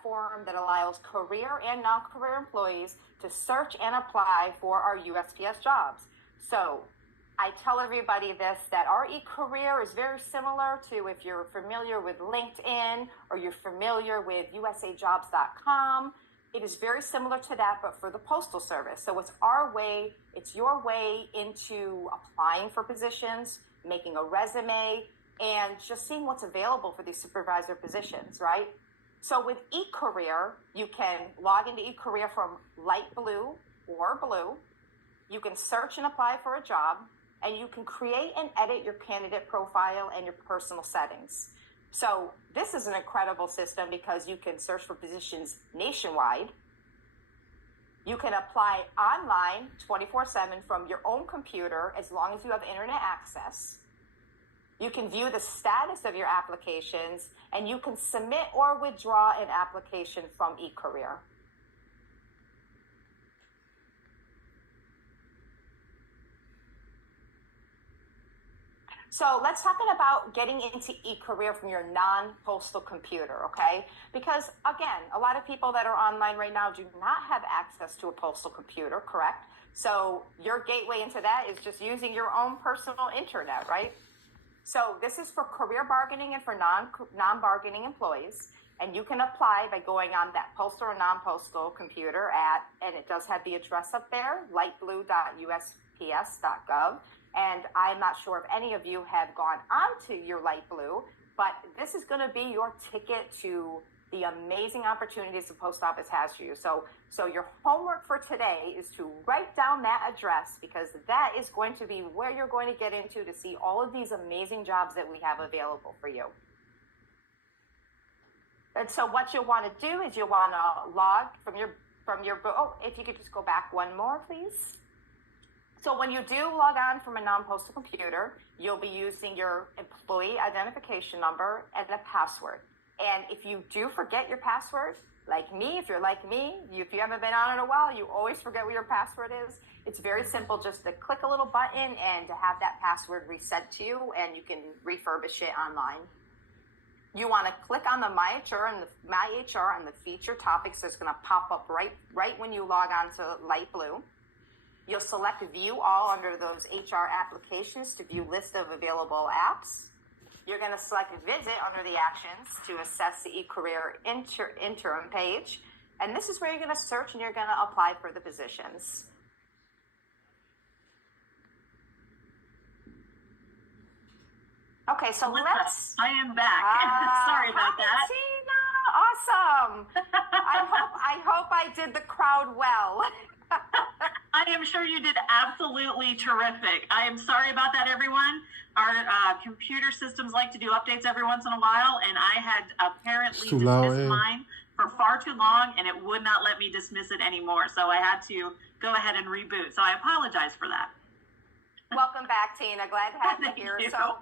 platform that allows career and non-career employees to search and apply for our USPS jobs. So I tell everybody this, that our eCareer is very similar to, if you're familiar with LinkedIn or you're familiar with usajobs.com, it is very similar to that, but for the Postal Service. So it's our way, it's your way into applying for positions, making a resume, and just seeing what's available for these supervisor positions, right? So with eCareer, you can log into eCareer from light blue or blue. You can search and apply for a job, and you can create and edit your candidate profile and your personal settings. So this is an incredible system because you can search for positions nationwide. You can apply online 24/7 from your own computer as long as you have internet access. You can view the status of your applications, and you can submit or withdraw an application from eCareer. So let's talk about getting into eCareer from your non-postal computer, okay? Because again, a lot of people that are online right now do not have access to a postal computer, correct? So your gateway into that is just using your own personal internet, right? So this is for career bargaining and for non-bargaining employees. And you can apply by going on that postal or non-postal computer and it does have the address up there, lightblue.usps.gov. And I'm not sure if any of you have gone onto your light blue, but this is going to be your ticket to the amazing opportunities the post office has for you. So your homework for today is to write down that address, because that is going to be where you're going to get into to see all of these amazing jobs that we have available for you. And so what you'll want to do is you'll want to log from your, oh, if you could just go back one more, please. So when you do log on from a non-postal computer, you'll be using your employee identification number and a password. And if you do forget your password, like me, if you're like me, if you haven't been on in a while, you always forget what your password is. It's very simple, just to click a little button and to have that password reset to you, and you can refurbish it online. You want to click on the My HR and the feature topics that's going to pop up right when you log on to light blue. You'll select View All under those HR applications to view list of available apps. You're going to select Visit under the actions to assess the eCareer interim page. And this is where you're going to search and you're going to apply for the positions. Okay, so let's... I am back. Sorry about that. Tina, awesome. I hope I did the crowd well. I am sure you did absolutely terrific. I am sorry about that, everyone. Our computer systems like to do updates every once in a while, and I had apparently dismissed mine for far too long, and it would not let me dismiss it anymore. So I had to go ahead and reboot. So I apologize for that. Welcome back, Tina. Glad to have you here. You. So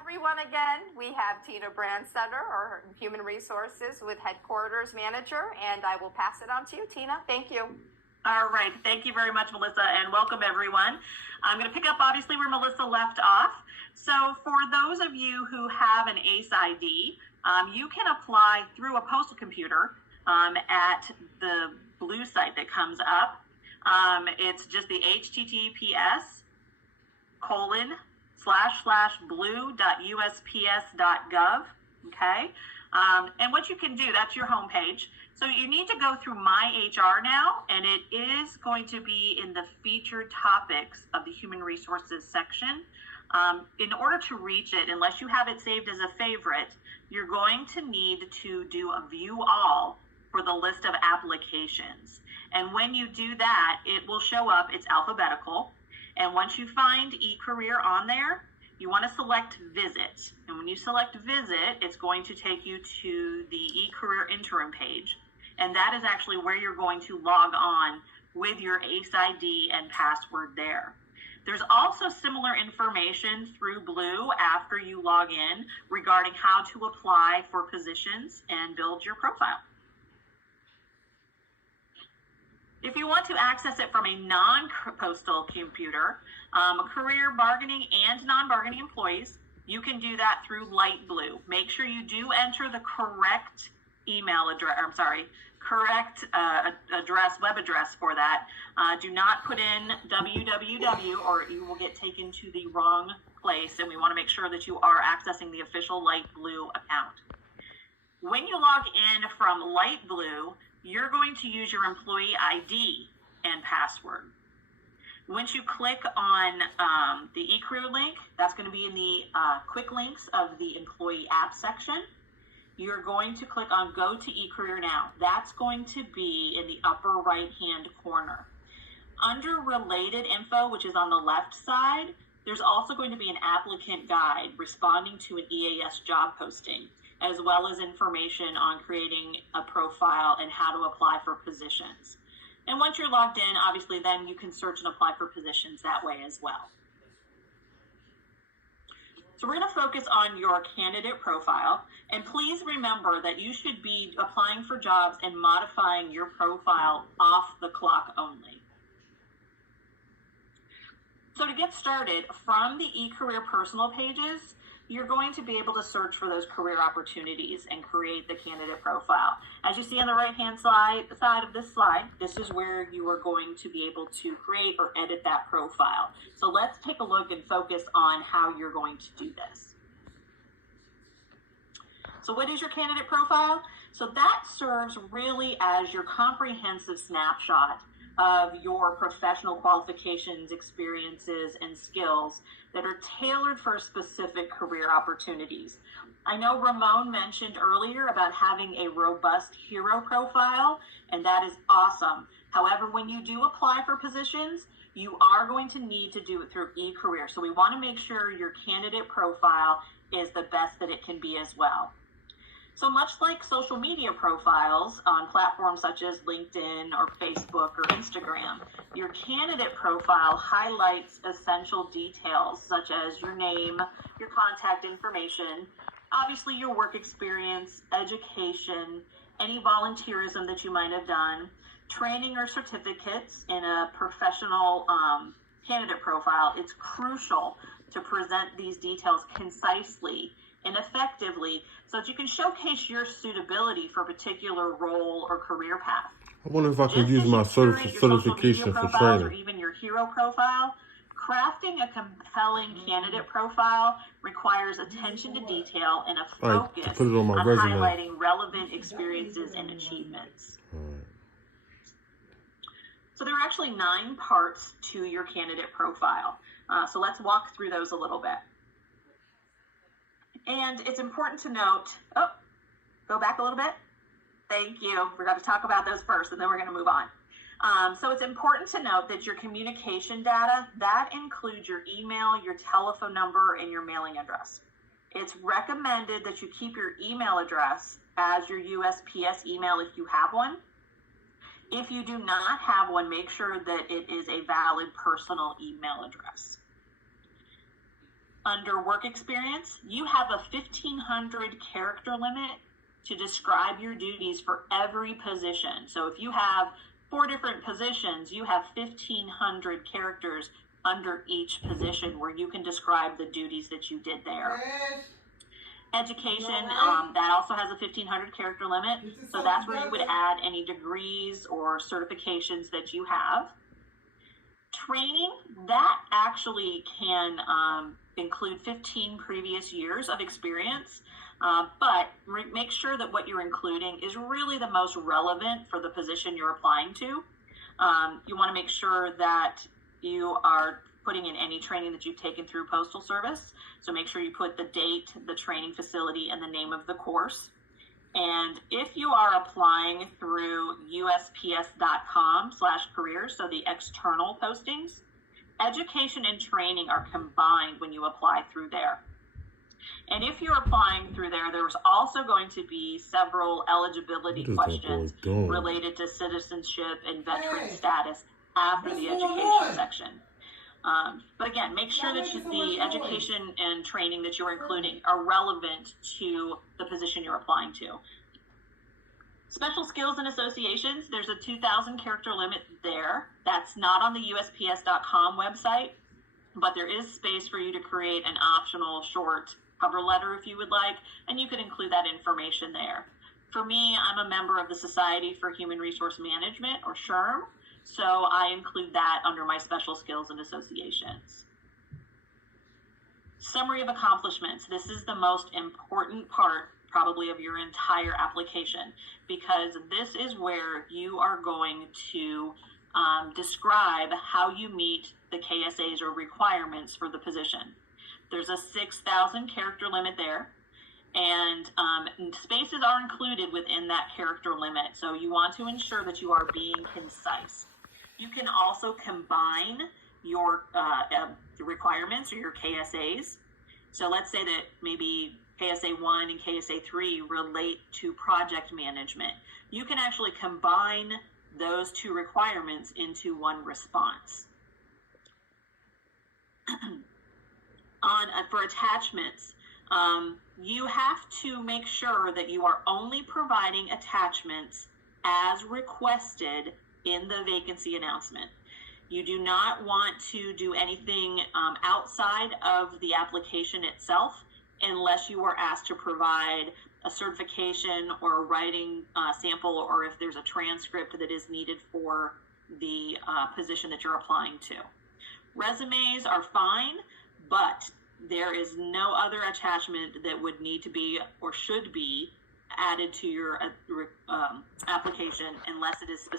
everyone, again, we have Tina Brandstetter, our Human Resources with Headquarters Manager, and I will pass it on to you, Tina. Thank you. All right. Thank you very much, Melissa, and welcome, everyone. I'm going to pick up, obviously, where Melissa left off. So for those of you who have an ACE ID, you can apply through a postal computer at the blue site that comes up. It's just the https://blue.usps.gov. Okay. And what you can do, that's your homepage. So you need to go through My HR now, and it is going to be in the featured topics of the Human Resources section. In order to reach it, unless you have it saved as a favorite, you're going to need to do a View All for the list of applications. And when you do that, it will show up, it's alphabetical. And once you find eCareer on there, you want to select Visit. And when you select Visit, it's going to take you to the eCareer interim page. And that is actually where you're going to log on with your ACE ID and password there. There's also similar information through Blue after you log in regarding how to apply for positions and build your profile. If you want to access it from a non-postal computer, career bargaining and non-bargaining employees, you can do that through light blue. Make sure you do enter the correct correct web address for that. Do not put in www or you will get taken to the wrong place, and we want to make sure that you are accessing the official Light Blue account. When you log in from Light Blue, you're going to use your employee ID and password. Once you click on the eCareer link, that's going to be in the quick links of the employee app section. You're going to click on Go to eCareer Now. That's going to be in the upper right-hand corner. Under Related Info, which is on the left side, there's also going to be an applicant guide responding to an EAS job posting, as well as information on creating a profile and how to apply for positions. And once you're logged in, obviously, then you can search and apply for positions that way as well. So we're going to focus on your candidate profile. And please remember that you should be applying for jobs and modifying your profile off the clock only. So to get started, from the eCareer personal pages, you're going to be able to search for those career opportunities and create the candidate profile. As you see on the right-hand side of this slide, this is where you are going to be able to create or edit that profile. So let's take a look and focus on how you're going to do this. So what is your candidate profile? So that serves really as your comprehensive snapshot of your professional qualifications, experiences, and skills that are tailored for specific career opportunities. I know Ramon mentioned earlier about having a robust hero profile, and that is awesome. However, when you do apply for positions, you are going to need to do it through eCareer. So we want to make sure your candidate profile is the best that it can be as well. So much like social media profiles on platforms such as LinkedIn or Facebook or Instagram, your candidate profile highlights essential details such as your name, your contact information, obviously your work experience, education, any volunteerism that you might have done, training or certificates. In a professional candidate profile, it's crucial to present these details concisely and effectively so that you can showcase your suitability for a particular role or career path. I wonder if I could use my certification for training. Or even your hero profile, crafting a compelling candidate profile requires attention to detail and a focus to put it on my resume. Highlighting relevant experiences and achievements. So there are actually 9 parts to your candidate profile. So let's walk through those a little bit. And it's important to note, go back a little bit. Thank you. We're going to talk about those first, and then we're going to move on. So it's important to note that your communication data, that includes your email, your telephone number, and your mailing address. It's recommended that you keep your email address as your USPS email if you have one. If you do not have one, make sure that it is a valid personal email address. Under work experience, you have a 1,500 character limit to describe your duties for every position. So if you have 4 different positions, you have 1,500 characters under each position where you can describe the duties that you did there. Education, that also has a 1,500 character limit. So that's where you would add any degrees or certifications that you have. Training, that actually can include 15 previous years of experience, but make sure that what you're including is really the most relevant for the position you're applying to. You want to make sure that you are putting in any training that you've taken through Postal Service. So make sure you put the date, the training facility, and the name of the course. And if you are applying through USPS.com/careers, so the external postings, education and training are combined when you apply through there. And if you're applying through there, there's also going to be several eligibility questions related to citizenship and veteran status after the education section. But again, make sure that the education and training that you're including are relevant to the position you're applying to. Special skills and associations, there's a 2,000 character limit there. That's not on the USPS.com website, but there is space for you to create an optional short cover letter if you would like, and you could include that information there. For me, I'm a member of the Society for Human Resource Management, or SHRM, so I include that under my special skills and associations. Summary of accomplishments. This is the most important part probably of your entire application, because this is where you are going to describe how you meet the KSAs or requirements for the position. There's a 6,000 character limit there, and spaces are included within that character limit. So you want to ensure that you are being concise. You can also combine your requirements or your KSAs. So let's say that maybe KSA 1 and KSA 3 relate to project management. You can actually combine those two requirements into one response. For attachments, you have to make sure that you are only providing attachments as requested in the vacancy announcement. You do not want to do anything outside of the application itself unless you are asked to provide a certification or a writing sample, or if there's a transcript that is needed for the position that you're applying to. Resumes are fine, but there is no other attachment that would need to be or should be added to your application unless it is specific